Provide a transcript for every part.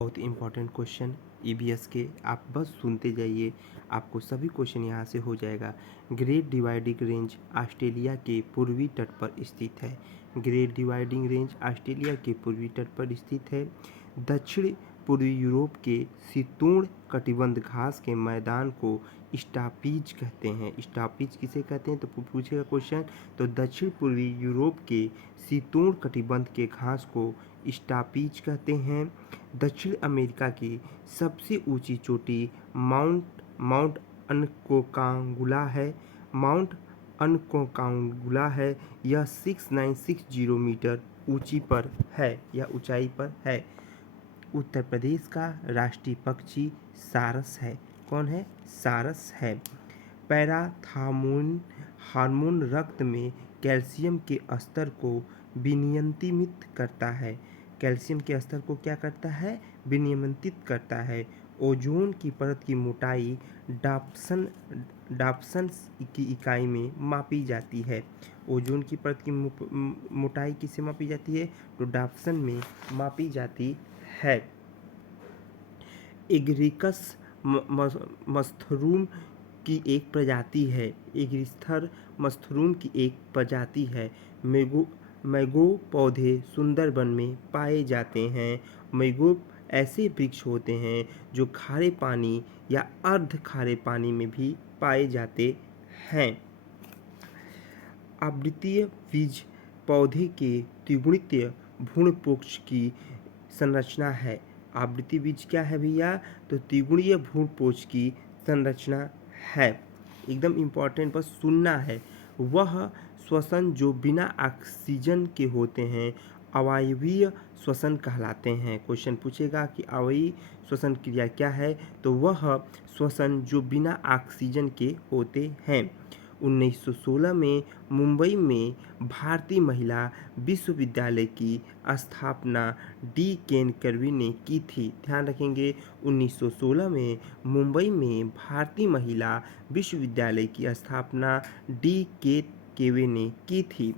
बहुत ही important question EBS के, आप बस सुनते जाइए, आपको सभी क्वेश्चन यहाँ से हो जाएगा। ग्रेट डिवाइडिंग रेंज ऑस्ट्रेलिया के पूर्वी तट पर स्थित है। ग्रेट डिवाइडिंग रेंज ऑस्ट्रेलिया के पूर्वी तट पर स्थित है। दक्षिण पूर्वी यूरोप के शीतोष्ण कटिबंध घास के मैदान को स्टापीज कहते हैं। स्टापीज किसे कहते हैं तो पूछेगा क्वेश्चन। तो दक्षिण पूर्वी यूरोप के शीतोष्ण कटिबंध के घास को स्टापीज कहते हैं। दक्षिण अमेरिका की सबसे ऊंची चोटी माउंट अनकोकागुला है। माउंट अनकोकागुला है। यह 6960 मीटर ऊंची पर है, यह ऊंचाई पर है। उत्तर प्रदेश का राष्ट्रीय पक्षी सारस है। कौन है? सारस है। पैराथार्मोन हार्मोन रक्त में कैल्शियम के स्तर को विनियमित करता है। कैल्शियम के स्तर को क्या करता है? विनियमित करता है। ओजोन की परत की मोटाई डाप्सन की इकाई में मापी जाती है। ओजोन की परत की मोटाई किससे मापी जाती है? तो डाप्सन में मापी जाती है। एगरिकस मस्थरूम की एक प्रजाति है। एगरिस्थर मस्थरूम की एक प्रजाति है। मैगो पौधे सुंदरबन में पाए जाते हैं। मैगो ऐसे वृक्ष होते हैं जो खारे पानी या अर्ध खारे पानी में भी पाए जाते हैं। आवृतीय बीज पौधे के त्रिगुणित भ्रूणपोष की संरचना है। आवृत्ति बीज क्या है भैया? तो त्रिगुणीय भ्रूणपोष की संरचना है। एकदम इम्पॉर्टेंट, बस सुनना है। वह श्वसन जो बिना ऑक्सीजन के होते हैं अवायवीय श्वसन कहलाते हैं। क्वेश्चन पूछेगा कि अवायवीय श्वसन क्रिया क्या है? तो वह श्वसन जो बिना ऑक्सीजन के होते हैं। 1916 में मुंबई में भारतीय महिला विश्वविद्यालय की स्थापना डी केन करवी ने की थी। ध्यान रखेंगे, 1916 में मुंबई में भारतीय महिला विश्वविद्यालय की स्थापना डी के केवे ने की थी।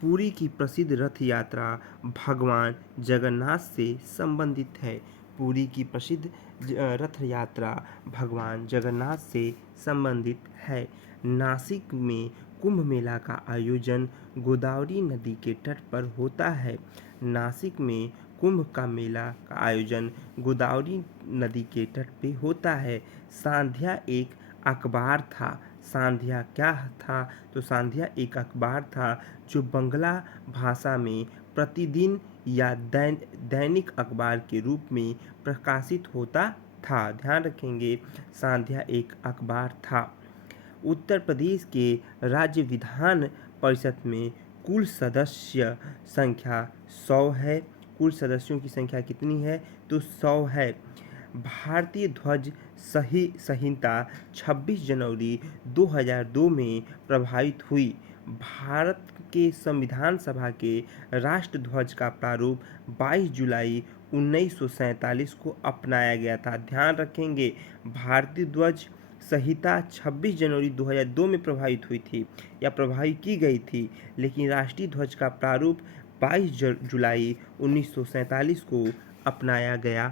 पुरी की प्रसिद्ध रथ यात्रा भगवान जगन्नाथ से संबंधित है। पुरी की प्रसिद्ध रथ यात्रा भगवान जगन्नाथ से संबंधित है। नासिक में कुंभ मेला का आयोजन गोदावरी नदी के तट पर होता है। नासिक में कुंभ का मेला का आयोजन गोदावरी नदी के तट पे होता है। सांध्या एक अखबार था। सांध्या क्या था? तो सांध्या एक अखबार था जो बंगला भाषा में प्रतिदिन या दैनिक अखबार के रूप में प्रकाशित होता था। ध्यान रखेंगे, सांध्या एक अखबार था। उत्तर प्रदेश के राज्य विधान परिषद में कुल सदस्य संख्या 100 है। कुल सदस्यों की संख्या कितनी है? तो 100 है। भारतीय ध्वज संहिता 26 जनवरी 2002 में प्रभावित हुई। भारत के संविधान सभा के राष्ट्रध्वज का प्रारूप 22 जुलाई 1947 को अपनाया गया था। ध्यान रखेंगे, भारतीय ध्वज संहिता 26 जनवरी 2002 में प्रभावित हुई थी या प्रभावित की गई थी, लेकिन राष्ट्रीय ध्वज का प्रारूप 22 जुलाई 1947 को अपनाया गया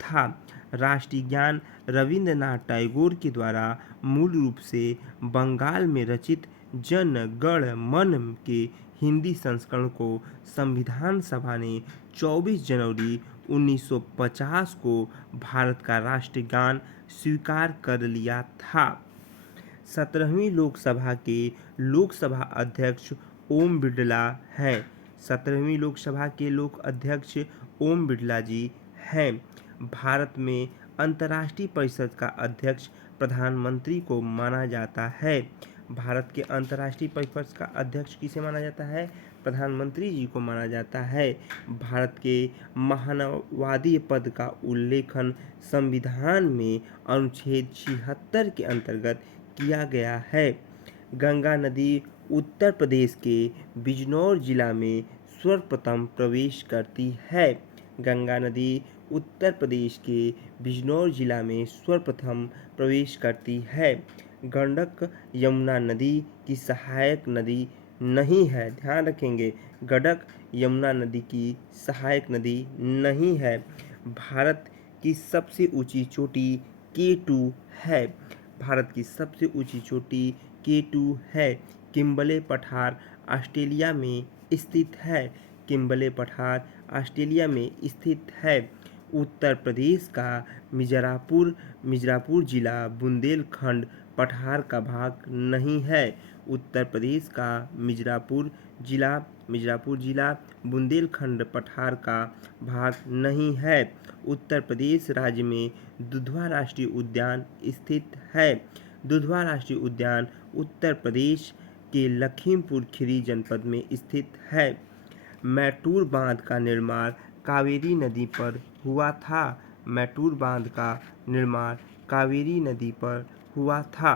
था। राष्ट्रीय गान रविंद्रनाथ टैगोर के द्वारा मूल रूप से बंगाल में रचित जन गण मन के हिंदी संस्करण को संविधान सभा ने 24 जनवरी 1950 को भारत का राष्ट्रीय गान स्वीकार कर लिया था। 17वीं लोकसभा के लोकसभा अध्यक्ष ओम बिरला हैं। 17वीं लोकसभा के लोक अध्यक्ष ओम बिरला जी हैं। भारत में अंतर्राष्ट्रीय परिषद का अध्यक्ष प्रधानमंत्री को माना जाता है। भारत के अंतर्राष्ट्रीय परिषद का अध्यक्ष किसे माना जाता है? प्रधानमंत्री जी को माना जाता है। भारत के मानवाधिकार पद का उल्लेखन संविधान में अनुच्छेद 76 के अंतर्गत किया गया है। गंगा नदी उत्तर प्रदेश के बिजनौर जिला में सर्वप्रथम प्रवेश करती है। गंगा नदी उत्तर प्रदेश के बिजनौर जिला में सर्वप्रथम प्रवेश करती है। गंडक यमुना नदी की सहायक नदी नहीं है। ध्यान रखेंगे, गंडक यमुना नदी की सहायक नदी नहीं है। भारत की सबसे ऊंची चोटी K2 है। भारत की सबसे ऊंची चोटी K2 है। किम्बले पठार ऑस्ट्रेलिया में स्थित है। किम्बले पठार ऑस्ट्रेलिया में स्थित है। उत्तर प्रदेश का मिर्ज़ापुर जिला बुंदेलखंड पठार का भाग नहीं है। उत्तर प्रदेश का मिर्ज़ापुर जिला बुंदेलखंड पठार का भाग नहीं है। उत्तर प्रदेश राज्य में दुधवा राष्ट्रीय उद्यान स्थित है। दुधवा राष्ट्रीय उद्यान उत्तर प्रदेश के लखीमपुर खीरी जनपद में स्थित है। मैटूर बांध का निर्माण कावेरी नदी पर हुआ था। मैटूर बांध का निर्माण कावेरी नदी पर हुआ था।